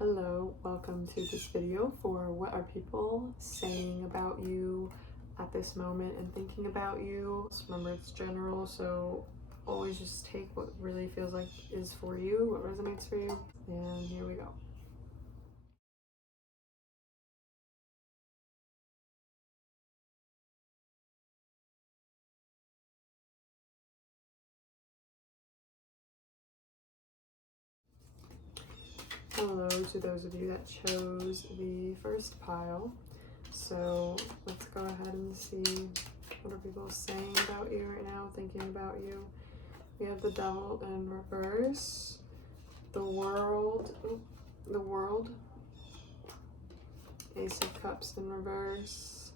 Hello, welcome to this video for what are people saying about you at this moment and thinking about you. Just remember, it's general, so always just take what really feels like is for you, what resonates for you, and here we go. Hello to those of you that chose the first pile. So let's go ahead and see what are people saying about you right now, thinking about you. We have the Devil in reverse, the World, Ace of Cups in reverse,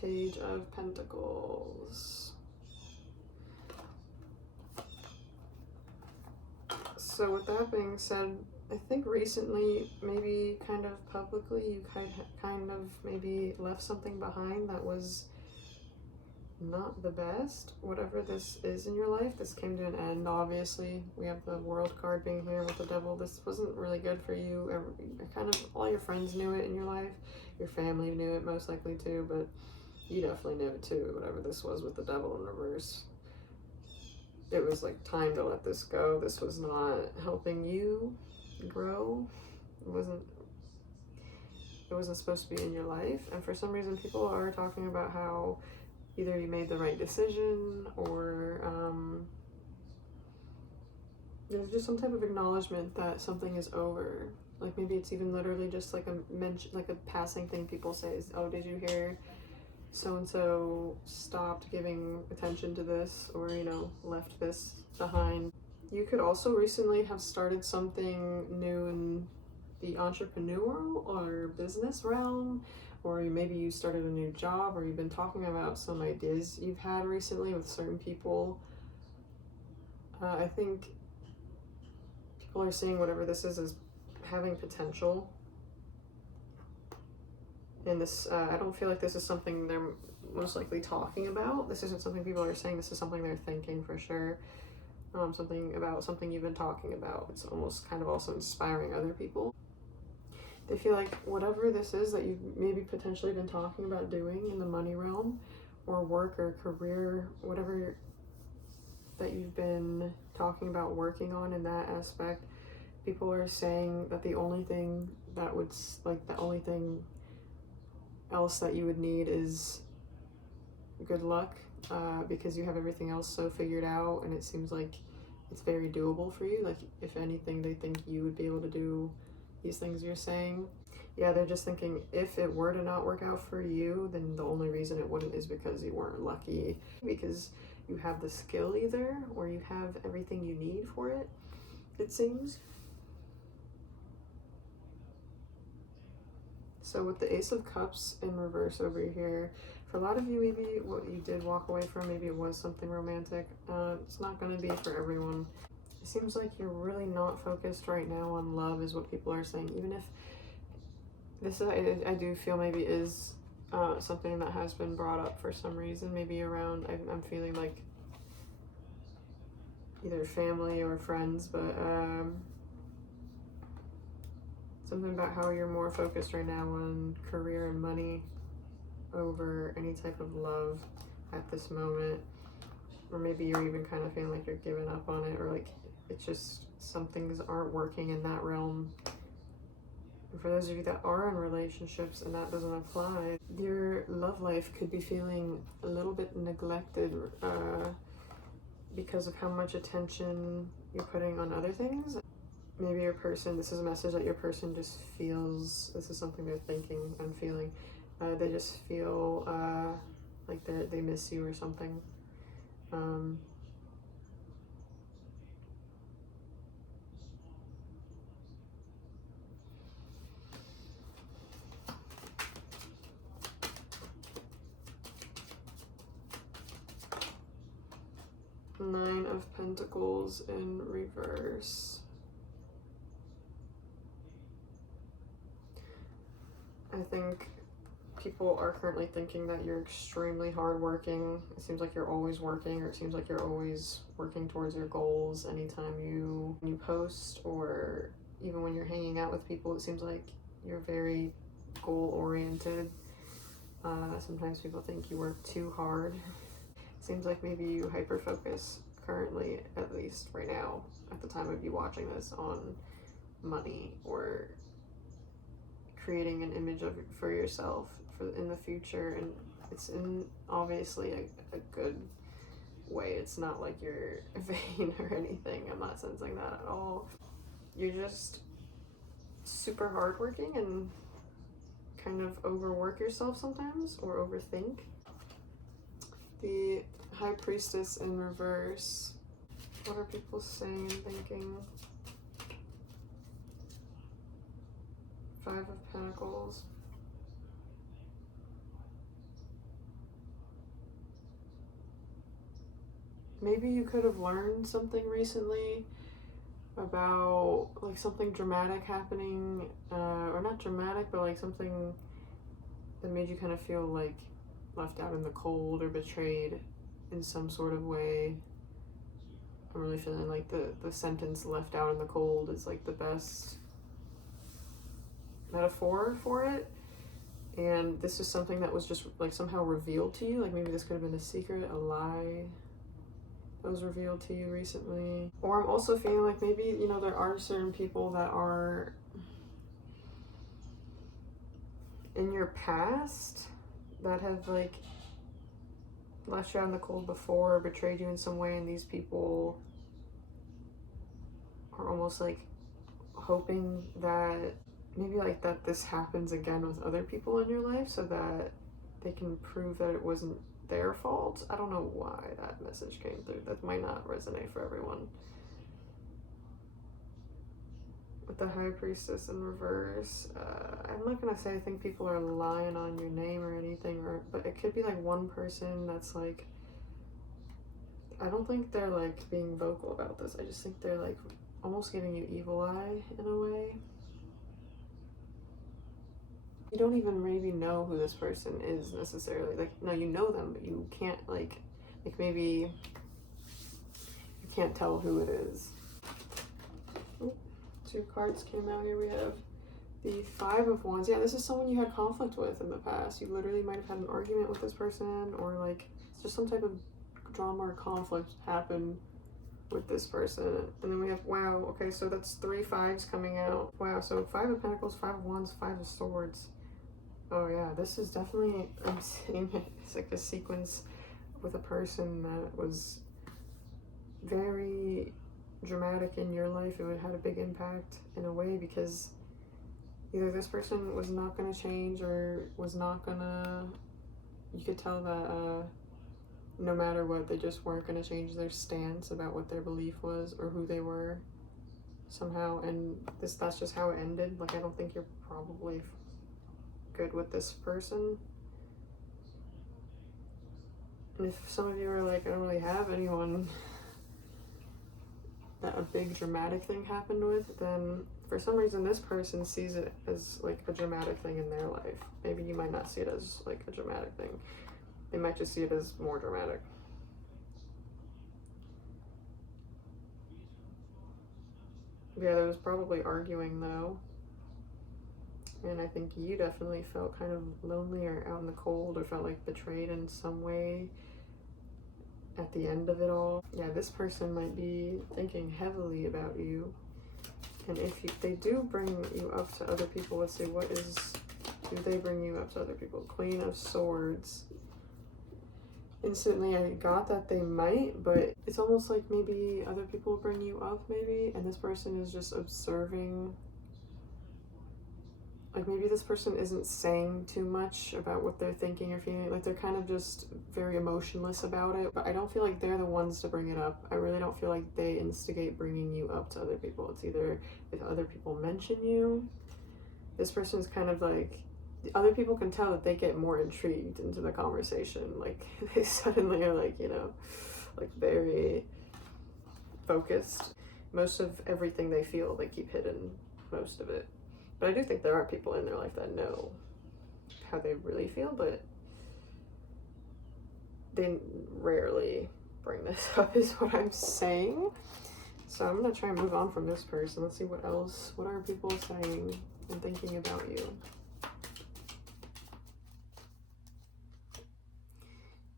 Page of Pentacles. So with that being said, I think recently, maybe kind of publicly, you kind of maybe left something behind that was not the best. Whatever this is in your life, this came to an end, obviously. We have the World card being here with the Devil. This wasn't really good for you. Kind of all your friends knew it in your life. Your family knew it most likely too, but you definitely knew it too, whatever this was with the Devil in reverse. It was like time to let this go. This was not helping you grow. It wasn't supposed to be in your life. And for some reason, people are talking about how either you made the right decision or there's just some type of acknowledgement that something is over. Like maybe it's even literally just like a mention, like a passing thing people say is, oh, did you hear so-and-so stopped giving attention to this, or, you know, left this behind. You could also recently have started something new in the entrepreneurial or business realm, or maybe you started a new job, or you've been talking about some ideas you've had recently with certain people. I think people are seeing whatever this is having potential. And this, I don't feel like this is something they're most likely talking about. This isn't something people are saying. This is something they're thinking for sure. Something you've been talking about. It's almost kind of also inspiring other people. They feel like whatever this is that you've maybe potentially been talking about doing in the money realm or work or career, whatever that you've been talking about working on in that aspect, people are saying that the only thing else that you would need is good luck, because you have everything else so figured out, and it seems like it's very doable for you. Like, if anything, they think you would be able to do these things you're saying. Yeah, they're just thinking if it were to not work out for you, then the only reason it wouldn't is because you weren't lucky, because you have the skill either, or you have everything you need for it, it seems. So with the Ace of Cups in reverse over here, for a lot of you, maybe what you did walk away from, maybe it was something romantic. It's not going to be for everyone. It seems like you're really not focused right now on love, is what people are saying. Even if this, I do feel maybe is something that has been brought up for some reason, maybe around, I'm feeling like either family or friends, but something about how you're more focused right now on career and money over any type of love at this moment. Or maybe you're even kind of feeling like you're giving up on it, or like it's just some things aren't working in that realm. And for those of you that are in relationships and that doesn't apply, your love life could be feeling a little bit neglected because of how much attention you're putting on other things. Maybe your person, this is a message that your person just feels, this is something they're thinking and feeling. They just feel like they miss you or something. Nine of Pentacles in reverse. I think people are currently thinking that you're extremely hardworking. It seems like you're always working, or it seems like you're always working towards your goals. Anytime you post, or even when you're hanging out with people, it seems like you're very goal-oriented. Sometimes people think you work too hard. It seems like maybe you hyper-focus currently, at least right now, at the time of you watching this, on money or creating an image of for yourself for in the future, and it's in obviously a good way. It's not like you're vain or anything. I'm not sensing that at all. You're just super hardworking and kind of overwork yourself sometimes, or overthink. The High Priestess in reverse. What are people saying, thinking? Five of Pentacles. Maybe you could have learned something recently about like something dramatic happening, or not dramatic, but like something that made you kind of feel like left out in the cold or betrayed in some sort of way. I'm really feeling like the sentence "left out in the cold" is like the best metaphor for it. And this is something that was just like somehow revealed to you. Like maybe this could have been a secret, a lie that was revealed to you recently. Or I'm also feeling like maybe, you know, there are certain people that are in your past that have like left you out in the cold before, or betrayed you in some way, and these people are almost like hoping that maybe like that this happens again with other people in your life, so that they can prove that it wasn't their fault. I don't know why that message came through. That might not resonate for everyone. With the High Priestess in reverse, I'm not gonna say I think people are lying on your name or anything, but it could be like one person that's like, I don't think they're like being vocal about this. I just think they're like almost giving you evil eye in a way. You don't even maybe know who this person is necessarily. Like, no, you know them, but you can't like maybe you can't tell who it is. Ooh, two cards came out here. We have the Five of Wands. Yeah, this is someone you had conflict with in the past. You literally might have had an argument with this person, or like it's just some type of drama or conflict happened with this person. And then we have, wow, okay, so that's 3 fives coming out. Wow, so Five of Pentacles, Five of Wands, Five of Swords. Oh yeah, this is definitely, I'm seeing it, it's like a sequence with a person that was very dramatic in your life. It would have had a big impact in a way, because either this person was not going to change, or was not going to, you could tell that no matter what, they just weren't going to change their stance about what their belief was or who they were somehow. And that's just how it ended. Like, I don't think you're probably good with this person. And if some of you are like, I don't really have anyone that a big dramatic thing happened with, then for some reason this person sees it as like a dramatic thing in their life. Maybe you might not see it as like a dramatic thing. They might just see it as more dramatic. Yeah, there was probably arguing though. And I think you definitely felt kind of lonely or out in the cold, or felt like betrayed in some way at the end of it all. Yeah, this person might be thinking heavily about you. And if they do bring you up to other people, let's see, do they bring you up to other people? Queen of Swords. Instantly I got that they might, but it's almost like maybe other people bring you up maybe, and this person is just observing. Like maybe this person isn't saying too much about what they're thinking or feeling. Like they're kind of just very emotionless about it, but I don't feel like they're the ones to bring it up. I really don't feel like they instigate bringing you up to other people. It's either if other people mention you, this person's kind of like, other people can tell that they get more intrigued into the conversation. Like they suddenly are like, you know, like very focused. Most of everything they feel, they keep hidden, most of it. But I do think there are people in their life that know how they really feel, but they rarely bring this up is what I'm saying. So I'm gonna try and move on from this person. Let's see what else, what are people saying and thinking about you.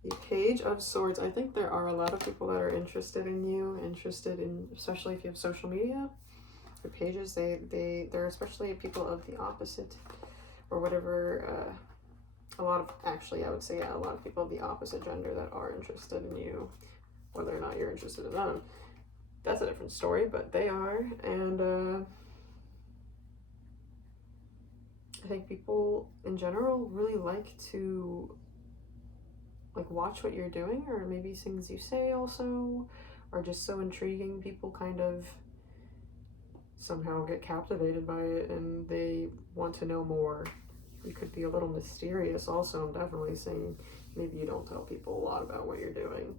The Page of Swords. I think there are a lot of people that are interested in you, interested in, especially if you have social media. The pages, they're especially people of the opposite or whatever. A lot of, actually, I would say, yeah, a lot of people of the opposite gender that are interested in you, whether or not you're interested in them. That's a different story, but they are. And I think people in general really like to like watch what you're doing, or maybe things you say also are just so intriguing. People kind of somehow get captivated by it and they want to know more. You could be a little mysterious also. I'm definitely saying maybe you don't tell people a lot about what you're doing.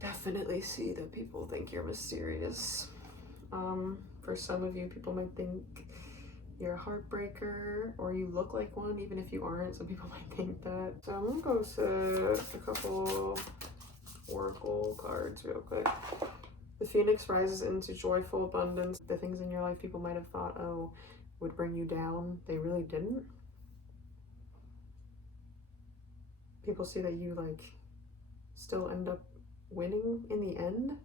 Definitely see that people think you're mysterious. For some of you, people might think you're a heartbreaker, or you look like one, even if you aren't. Some people might think that. So I'm gonna go to a couple oracle cards real quick. The Phoenix rises into joyful abundance. The things in your life people might have thought, oh, would bring you down, they really didn't. People see that you like still end up winning in the end.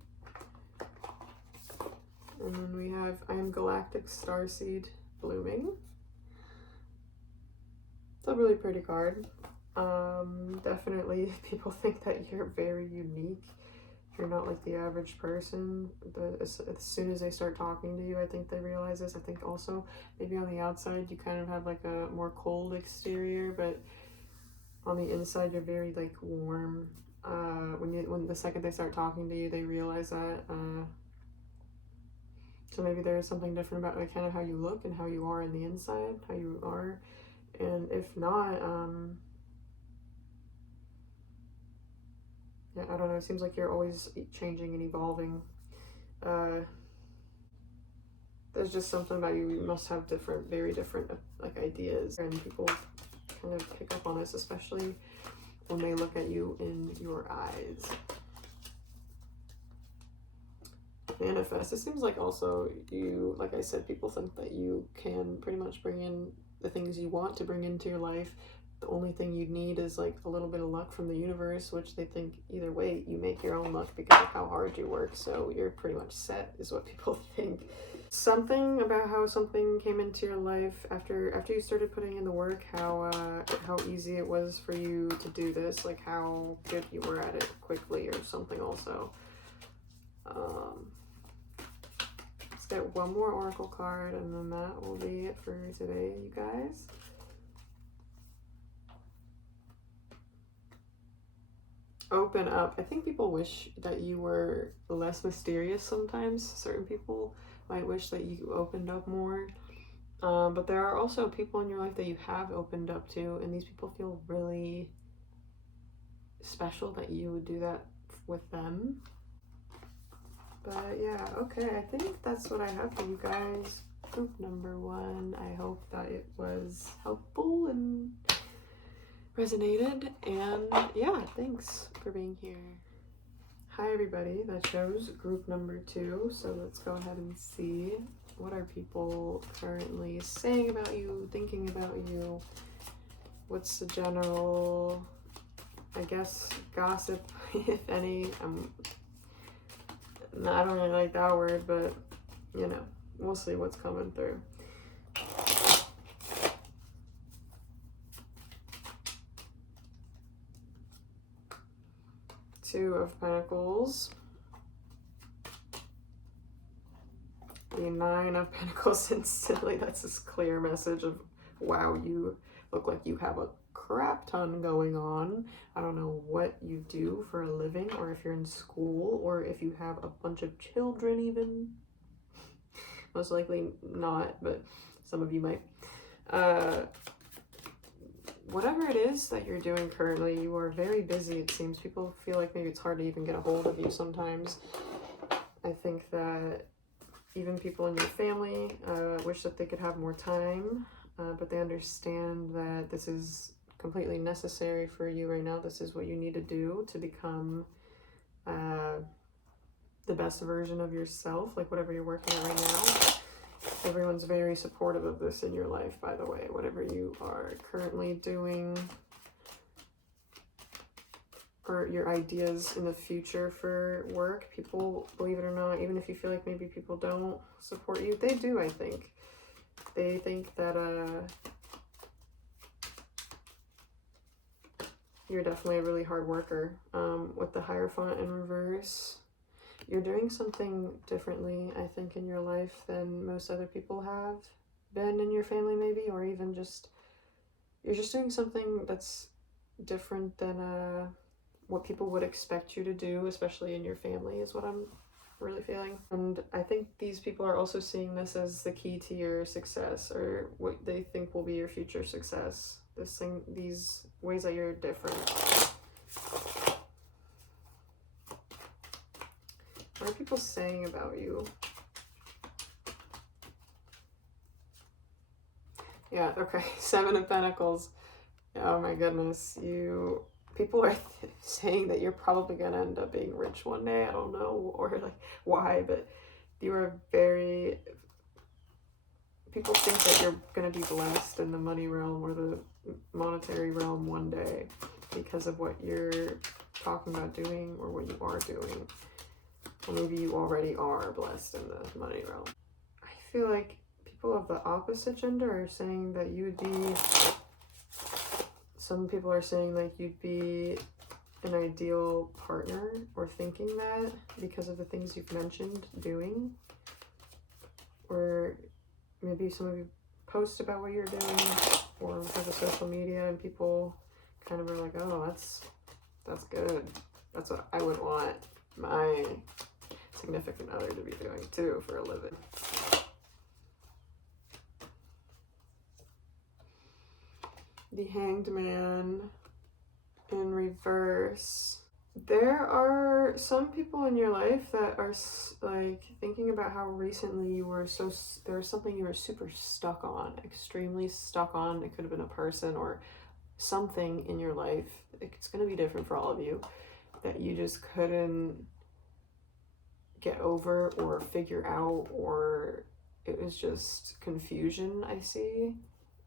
And then we have I am galactic starseed blooming. It's a really pretty card. Definitely people think that you're very unique. You're not like the average person. As soon as they start talking to you, I think they realize this. I think also maybe on the outside you kind of have like a more cold exterior, but on the inside you're very like warm. When the second they start talking to you, they realize that. So maybe there's something different about like kind of how you look and how you are in the inside, how you are, and if not, yeah, I don't know. It seems like you're always changing and evolving. There's just something about you. You must have very different like ideas, and people kind of pick up on this, especially when they look at you in your eyes. Manifest. It seems like also you, like I said, people think that you can pretty much bring in the things you want to bring into your life. The only thing you need is like a little bit of luck from the universe, which they think either way you make your own luck because of how hard you work. So you're pretty much set is what people think. Something about how something came into your life after you started putting in the work, how easy it was for you to do this, like how good you were at it quickly or something also. Let's get one more oracle card and then that will be it for today, you guys. Open up. I think people wish that you were less mysterious sometimes. Certain people might wish that you opened up more. But there are also people in your life that you have opened up to, and these people feel really special that you would do that with them. But yeah, okay, I think that's what I have for you guys. Group number 1. I hope that it was helpful and resonated, and yeah, thanks for being here. Hi everybody, that shows group number 2, so let's go ahead and see what are people currently saying about you, thinking about you. What's the general, I guess, gossip, if any. I don't really like that word, but you know, we'll see what's coming through. Two of Pentacles. The 9 of Pentacles instantly. That's this clear message of, wow, you look like you have a crap ton going on. I don't know what you do for a living, or if you're in school, or if you have a bunch of children even. Most likely not, but some of you might. Whatever it is that you're doing currently, you are very busy, it seems. People feel like maybe it's hard to even get a hold of you sometimes. I think that even people in your family wish that they could have more time. but they understand that this is completely necessary for you right now. This is what you need to do to become the best version of yourself, like whatever you're working on right now. Everyone's very supportive of this in your life, by the way. Whatever you are currently doing, or your ideas in the future for work, people, believe it or not, even if you feel like maybe people don't support you, they do, I think. They think that you're definitely a really hard worker. With the Hierophant in reverse, you're doing something differently, I think, in your life than most other people have been in your family, maybe, or even just, you're just doing something that's different than what people would expect you to do, especially in your family, is what I'm really feeling. And I think these people are also seeing this as the key to your success, or what they think will be your future success. This thing, these ways that you're different. What are people saying about you? Yeah, okay. 7 of Pentacles. Oh my goodness. People are saying that you're probably going to end up being rich one day. I don't know, or like why, but you are very, people think that you're going to be blessed in the money realm or the monetary realm one day because of what you're talking about doing or what you are doing. Or maybe you already are blessed in the money realm. I feel like people of the opposite gender are saying that you would be, some people are saying like you'd be an ideal partner, or thinking that because of the things you've mentioned doing. Or maybe some of you post about what you're doing, or because of social media, and people kind of are like, oh, that's good. That's what I would want my significant other to be doing too for a living. The Hanged Man in reverse. There are some people in your life that are like thinking about how recently you were there was something you were super stuck on, extremely stuck on. It could have been a person or something in your life. It's going to be different for all of you, that you just couldn't get over or figure out, or it was just confusion, I see,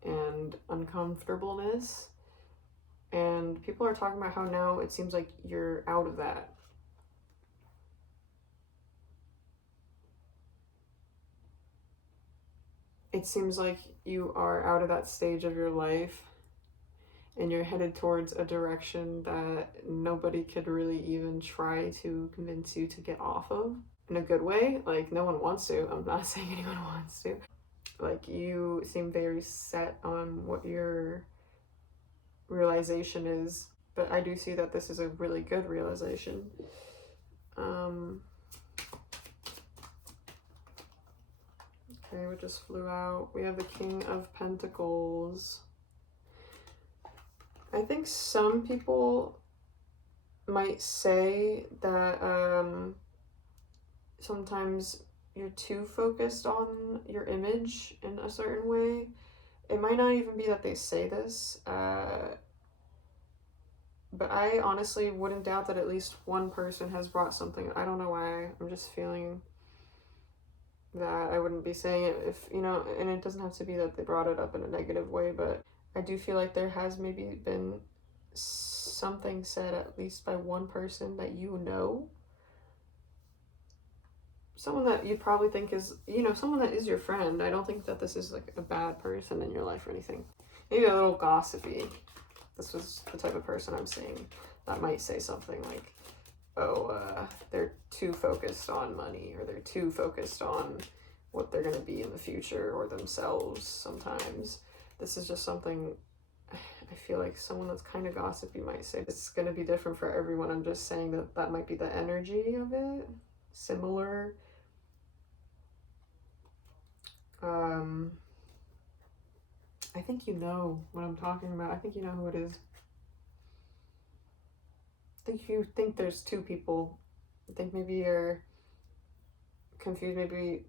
and uncomfortableness. And people are talking about how now it seems like you're out of that. It seems like you are out of that stage of your life and you're headed towards a direction that nobody could really even try to convince you to get off of. In a good way, like no one wants to. I'm not saying anyone wants to. Like you seem very set on what your realization is, but I do see that this is a really good realization. Okay, we just flew out. We have the King of Pentacles. I think some people might say that sometimes you're too focused on your image in a certain way. It might not even be that they say this, but I honestly wouldn't doubt that at least one person has brought something. I don't know why. I'm just feeling that I wouldn't be saying it if, you know, and it doesn't have to be that they brought it up in a negative way, but I do feel like there has maybe been something said at least by one person that you know. Someone that you'd probably think is, you know, someone that is your friend. I don't think that this is like a bad person in your life or anything. Maybe a little gossipy. This was the type of person I'm seeing that might say something like, oh, they're too focused on money, or they're too focused on what they're going to be in the future, or themselves sometimes. This is just something I feel like someone that's kind of gossipy might say. It's going to be different for everyone. I'm just saying that that might be the energy of it. Similar. I think you know what I'm talking about. I think you know who it is. I think you think there's two people. I think maybe you're confused. Maybe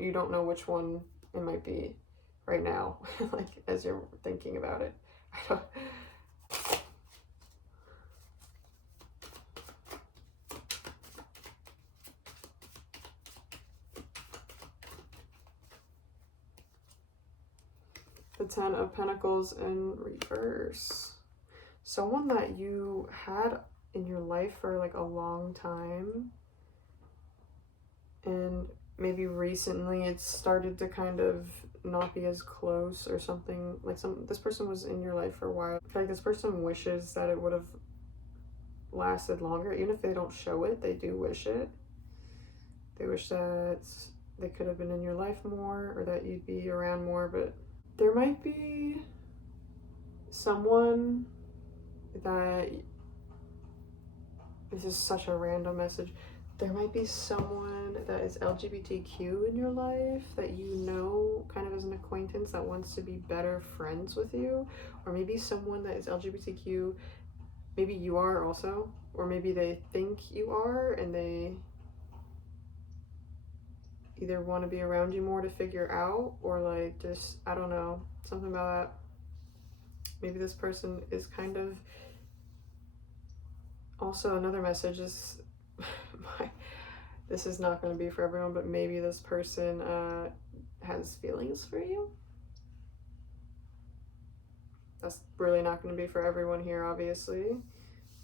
you don't know which one it might be. right now, like as you're thinking about it. I don't. The Ten of Pentacles in reverse. Someone that you had in your life for like a long time, and maybe recently it's started to kind of not be as close or something. Like this person was in your life for a while. I feel like this person wishes that it would have lasted longer. Even if they don't show it, they do wish it. They wish that they could have been in your life more, or that you'd be around more. But there might be someone that, this is such a random message, there might be someone that is LGBTQ in your life that you know kind of as an acquaintance that wants to be better friends with you, or maybe someone that is LGBTQ, maybe you are also, or maybe they think you are and they either want to be around you more to figure out, or like just, I don't know, something about that. Maybe this person is kind of, also another message is this is not going to be for everyone, but maybe this person has feelings for you. That's really not going to be for everyone here, obviously.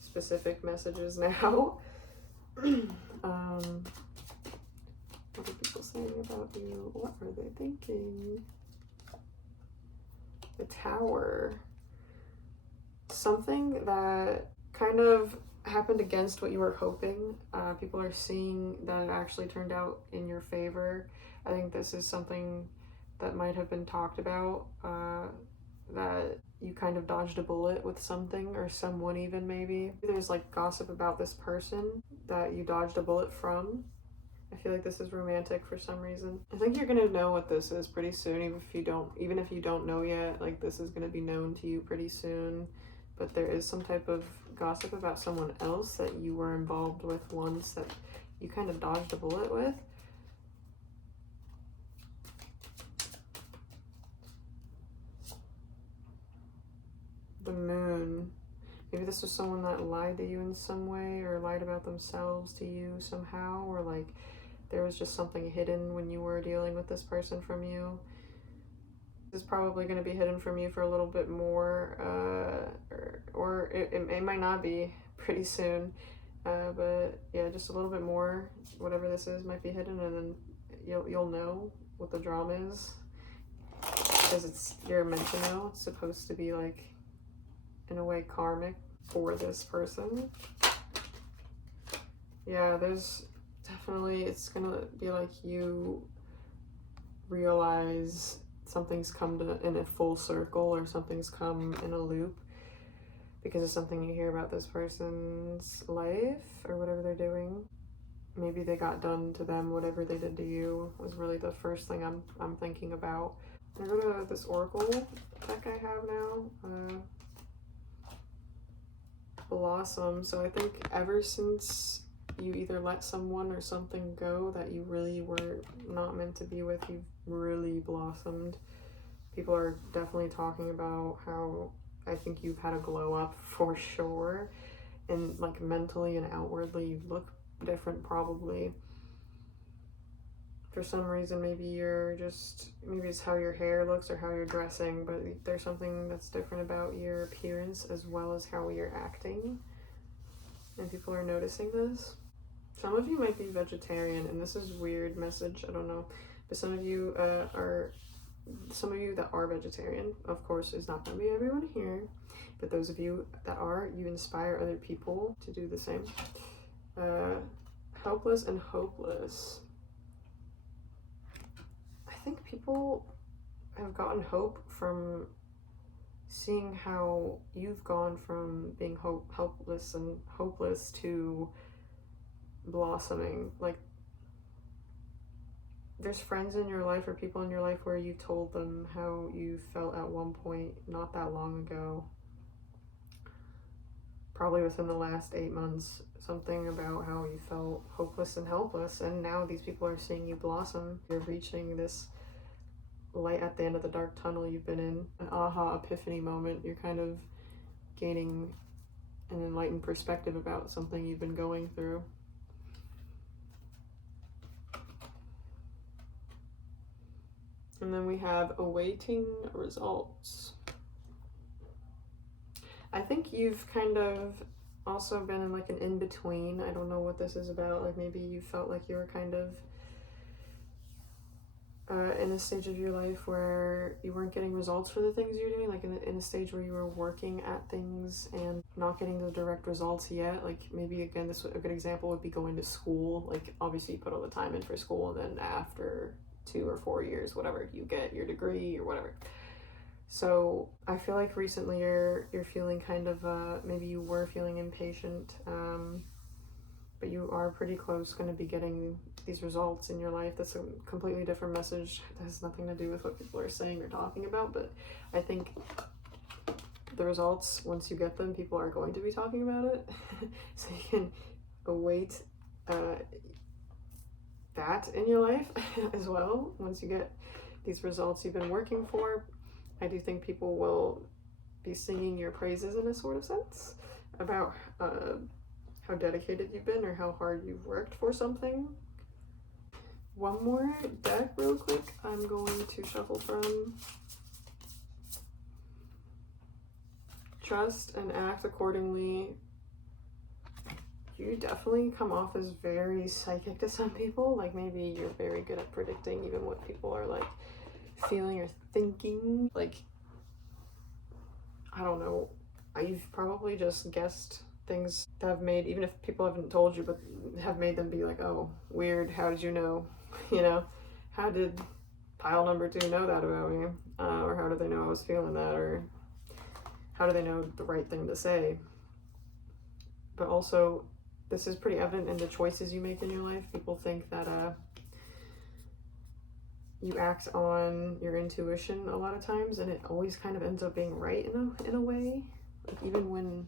Specific messages now. What are people saying about you? What are they thinking? The Tower. Something that kind of happened against what you were hoping. People are seeing that it actually turned out in your favor. I think this is something that might have been talked about, that you kind of dodged a bullet with something or someone, even maybe. There's like gossip about this person that you dodged a bullet from. I feel like this is romantic for some reason. I think you're gonna know what this is pretty soon, even if you don't know yet. Like, this is gonna be known to you pretty soon. But there is some type of gossip about someone else that you were involved with once that you kind of dodged a bullet with. The Moon. Maybe this was someone that lied to you in some way, or lied about themselves to you somehow, or like there was just something hidden when you were dealing with this person from you. This is probably going to be hidden from you for a little bit more, or it might not be pretty soon, but yeah, just a little bit more. Whatever this is might be hidden, and then you'll know what the drama is, because you're meant to know. It's supposed to be like, in a way, karmic for this person. Yeah, there's definitely, it's gonna be like you realize something's come in a full circle, or something's come in a loop because of something you hear about this person's life or whatever they're doing. Maybe they got done to them, whatever they did to you was really the first thing I'm thinking about. I'm gonna go to this oracle deck I have now. Blossom. So I think ever since you either let someone or something go that you really were not meant to be with, you've really blossomed. People are definitely talking about how I think you've had a glow up for sure, and like mentally and outwardly you look different probably. For some reason, maybe it's how your hair looks or how you're dressing, but there's something that's different about your appearance as well as how you're acting, and people are noticing this. Some of you might be vegetarian, and this is weird message, I don't know, but some of you that are vegetarian, of course, is not going to be everyone here, but those of you that are, you inspire other people to do the same. Helpless and hopeless. I think people have gotten hope from seeing how you've gone from being helpless and hopeless to blossoming. Like, there's friends in your life or people in your life where you told them how you felt at one point not that long ago, probably within the last 8 months, something about how you felt hopeless and helpless, and now these people are seeing you blossom. You're reaching this light at the end of the dark tunnel you've been in, an aha epiphany moment. You're kind of gaining an enlightened perspective about something you've been going through. And then we have awaiting results. I think you've kind of also been in like an in-between. I don't know what this is about. Like maybe you felt like you were kind of in a stage of your life where you weren't getting results for the things you're doing, like in a stage where you were working at things and not getting the direct results yet. Like maybe again, a good example would be going to school. Like obviously you put all the time in for school, and then after 2 or 4 years, whatever, you get your degree or whatever. So I feel like recently you're feeling kind of maybe you were feeling impatient, but you are pretty close going to be getting these results in your life. That's a completely different message. It has nothing to do with what people are saying or talking about, but I think the results, once you get them, people are going to be talking about it. So you can await that in your life as well. Once you get these results you've been working for, I do think people will be singing your praises in a sort of sense about how dedicated you've been or how hard you've worked for something. One more deck real quick I'm going to shuffle from. Trust and act accordingly. You definitely come off as very psychic to some people. Like maybe you're very good at predicting even what people are like feeling or thinking. Like, I don't know, you've probably just guessed things that have made, even if people haven't told you, but have made them be like, oh, weird, how did you know? You know, how did pile number 2 know that about me? Or how did they know I was feeling that? Or how do they know the right thing to say? But also, this is pretty evident in the choices you make in your life. People think that you act on your intuition a lot of times, and it always kind of ends up being right in a way. Like even when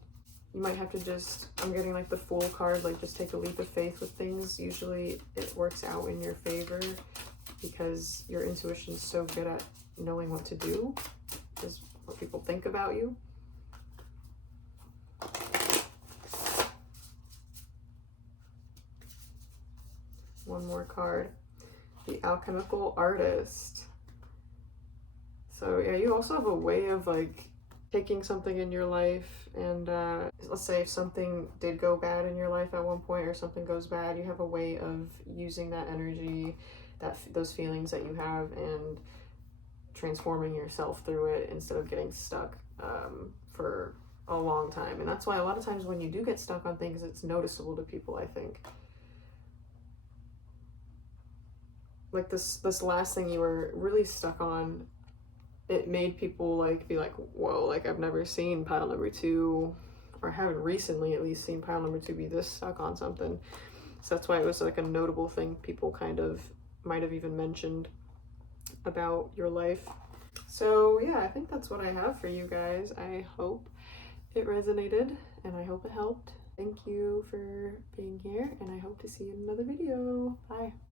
you might have to just, I'm getting like the Fool card, like just take a leap of faith with things. Usually it works out in your favor because your intuition is so good at knowing what to do, is what people think about you. One more card. The Alchemical Artist. So yeah, you also have a way of like taking something in your life and let's say if something did go bad in your life at one point or something goes bad, you have a way of using that energy, those feelings that you have, and transforming yourself through it instead of getting stuck for a long time. And that's why a lot of times when you do get stuck on things, it's noticeable to people, I think. Like this last thing you were really stuck on, it made people like be like, whoa, like I've never seen pile number 2, or haven't recently at least seen pile number 2 be this stuck on something. So that's why it was like a notable thing people kind of might have even mentioned about your life. So yeah, I think that's what I have for you guys. I hope it resonated and I hope it helped. Thank you for being here, and I hope to see you in another video. Bye.